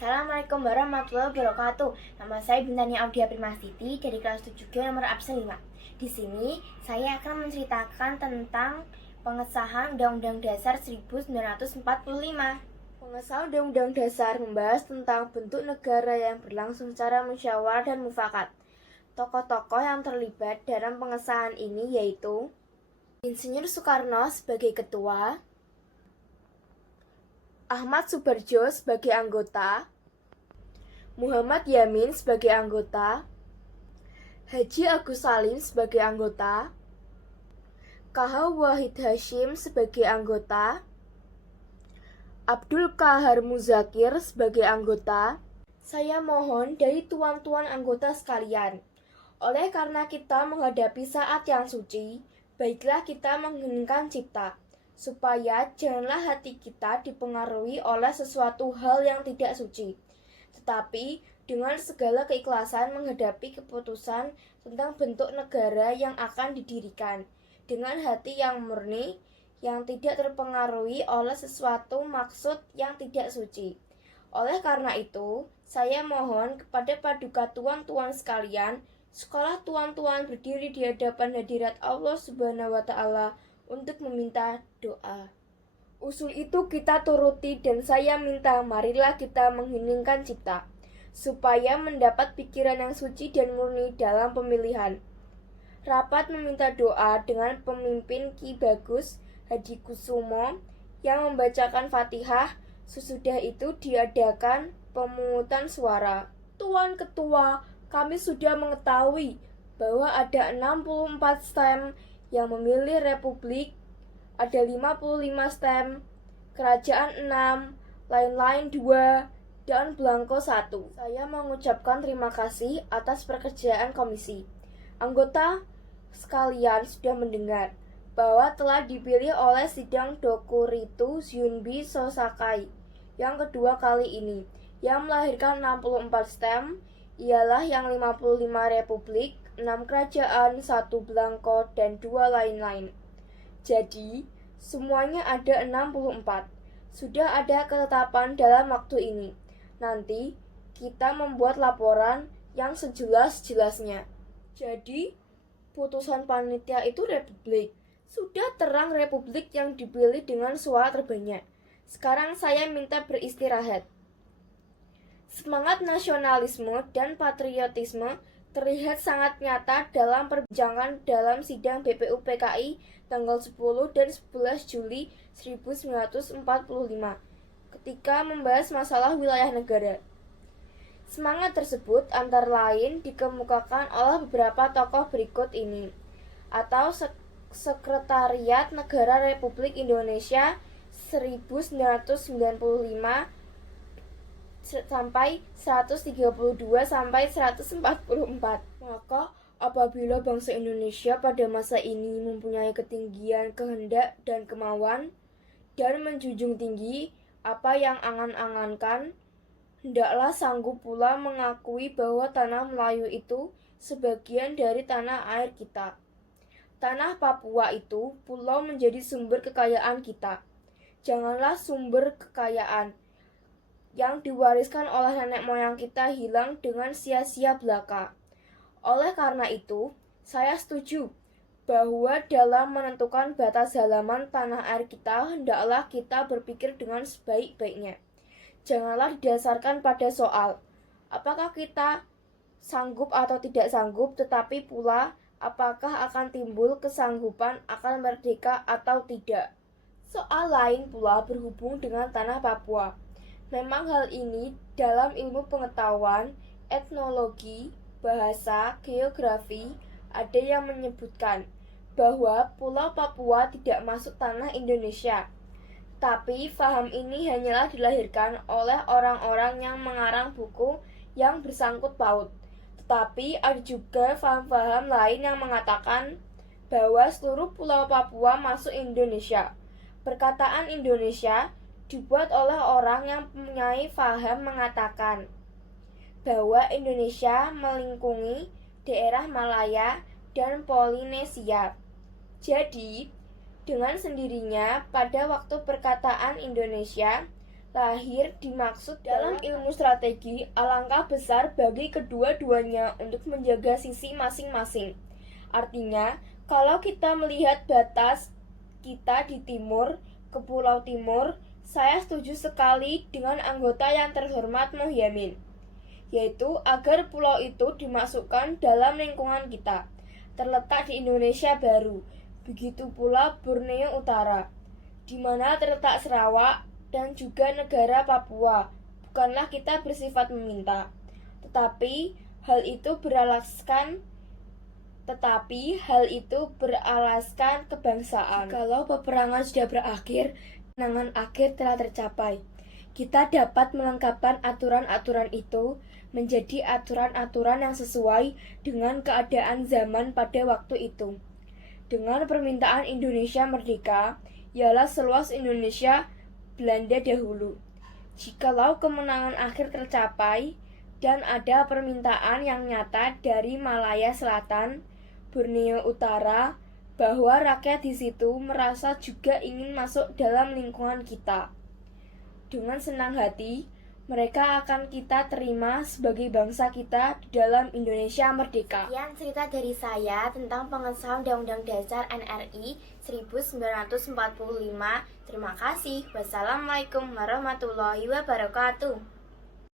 Assalamualaikum warahmatullahi wabarakatuh. Nama saya Bintani Audia Primastiti dari kelas 7G nomor absen 5. Di sini saya akan menceritakan tentang pengesahan Undang-Undang Dasar 1945. Pengesahan Undang-Undang Dasar membahas tentang bentuk negara yang berlangsung secara musyawarah dan mufakat. Tokoh-tokoh yang terlibat dalam pengesahan ini yaitu Insinyur Soekarno sebagai ketua, Ahmad Subarjo sebagai anggota, Muhammad Yamin sebagai anggota, Haji Agus Salim sebagai anggota, KH Wahid Hasyim sebagai anggota, Abdul Qahar Muzakir sebagai anggota. Saya mohon dari tuan-tuan anggota sekalian, oleh karena kita menghadapi saat yang suci, baiklah kita mengheningkan cipta, supaya janganlah hati kita dipengaruhi oleh sesuatu hal yang tidak suci, tetapi dengan segala keikhlasan menghadapi keputusan tentang bentuk negara yang akan didirikan, dengan hati yang murni, yang tidak terpengaruhi oleh sesuatu maksud yang tidak suci. Oleh karena itu, saya mohon kepada paduka tuan-tuan sekalian, sekolah tuan-tuan berdiri di hadapan hadirat Allah Subhanahu wa Ta'ala untuk meminta doa. Usul itu kita turuti dan saya minta marilah kita mengheningkan cipta, supaya mendapat pikiran yang suci dan murni dalam pemilihan. Rapat meminta doa dengan pemimpin Ki Bagus Hadi Kusumo yang membacakan Fatihah. Sesudah itu diadakan pemungutan suara. Tuan Ketua, kami sudah mengetahui bahwa ada 64 stem yang memilih republik, ada 55 stem, kerajaan 6, lain-lain 2, dan blanko 1. Saya mengucapkan terima kasih atas pekerjaan komisi. Anggota sekalian sudah mendengar bahwa telah dipilih oleh sidang Dokuritu Yunbi Sosakai yang kedua kali ini, yang melahirkan 64 stem, ialah yang 55 republik, 6 kerajaan, 1 blanko, dan 2 lain-lain. Jadi, semuanya ada 64. Sudah ada ketetapan dalam waktu ini. Nanti, kita membuat laporan yang sejelas-jelasnya. Jadi, putusan panitia itu republik. Sudah terang republik yang dipilih dengan suara terbanyak. Sekarang saya minta beristirahat. Semangat nasionalisme dan patriotisme terlihat sangat nyata dalam perbincangan dalam sidang BPUPKI tanggal 10 dan 11 Juli 1945 ketika membahas masalah wilayah negara. Semangat tersebut antara lain dikemukakan oleh beberapa tokoh berikut ini, atau Sekretariat Negara Republik Indonesia 1995 sampai 132 sampai 144. Maka apabila bangsa Indonesia pada masa ini mempunyai ketinggian kehendak dan kemauan dan menjunjung tinggi apa yang angan-angankan, hendaklah sanggup pula mengakui bahwa tanah Melayu itu sebagian dari tanah air kita. Tanah Papua itu pulau menjadi sumber kekayaan kita. Janganlah sumber kekayaan yang diwariskan oleh nenek moyang kita hilang dengan sia-sia belaka. Oleh karena itu, saya setuju bahwa dalam menentukan batas halaman tanah air kita, hendaklah kita berpikir dengan sebaik-baiknya. Janganlah didasarkan pada soal apakah kita sanggup atau tidak sanggup, tetapi pula apakah akan timbul kesanggupan akan merdeka atau tidak. Soal lain pula berhubung dengan tanah Papua. Memang hal ini dalam ilmu pengetahuan, etnologi, bahasa, geografi, ada yang menyebutkan bahwa Pulau Papua tidak masuk tanah Indonesia. Tapi faham ini hanyalah dilahirkan oleh orang-orang yang mengarang buku yang bersangkut paut. Tetapi ada juga faham-faham lain yang mengatakan bahwa seluruh Pulau Papua masuk Indonesia. Perkataan Indonesia dibuat oleh orang yang mempunyai faham mengatakan bahwa Indonesia melingkungi daerah Malaya dan Polinesia. Jadi, dengan sendirinya pada waktu perkataan Indonesia, lahir dimaksud dalam ilmu strategi alangkah besar bagi kedua-duanya untuk menjaga sisi masing-masing. Artinya, kalau kita melihat batas kita di timur, ke Pulau Timur, saya setuju sekali dengan anggota yang terhormat Mohyamin, yaitu agar pulau itu dimasukkan dalam lingkungan kita, terletak di Indonesia baru. Begitu pula Borneo Utara, di mana terletak Sarawak, dan juga negara Papua. Bukanlah kita bersifat meminta, tetapi hal itu beralaskan kebangsaan. Kalau peperangan sudah berakhir, kemenangan akhir telah tercapai. Kita dapat melengkapkan aturan-aturan itu menjadi aturan-aturan yang sesuai dengan keadaan zaman pada waktu itu. Dengan permintaan Indonesia merdeka, ialah seluas Indonesia Belanda dahulu. Jikalau kemenangan akhir tercapai dan ada permintaan yang nyata dari Malaya Selatan, Borneo Utara, bahwa rakyat di situ merasa juga ingin masuk dalam lingkungan kita, dengan senang hati mereka akan kita terima sebagai bangsa kita di dalam Indonesia merdeka. Sekian cerita dari saya tentang pengesahan Undang-Undang Dasar NRI 1945. Terima kasih. Wassalamualaikum warahmatullahi wabarakatuh.